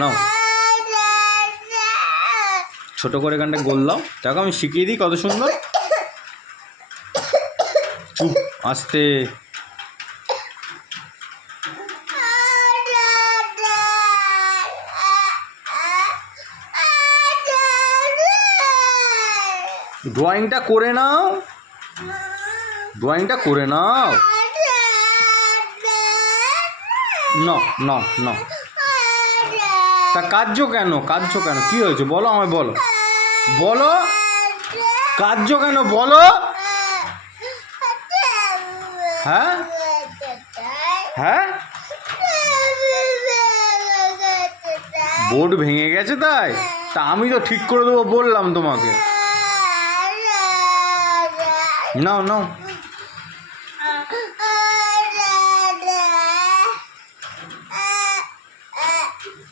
নাও ছোট করে গানটা গোল দাও। দেখো আমি শিখিয়ে দিই কত সুন্দর। চুপ, আস্তে। ড্রয়িংটা করে নাও, ড্রয়িংটা করে নাও। না না না, তা কাঁদছো কেন? কাঁদছো কেন? কি হয়েছে বলো আমায়, বলো বলো, কাঁদছো কেন বলো? হ্যাঁ হ্যাঁ, বোর্ড ভেঙে গেছে তাই? তা আমি তো ঠিক করে দেবো বললাম তোমাকে। নাও নাও।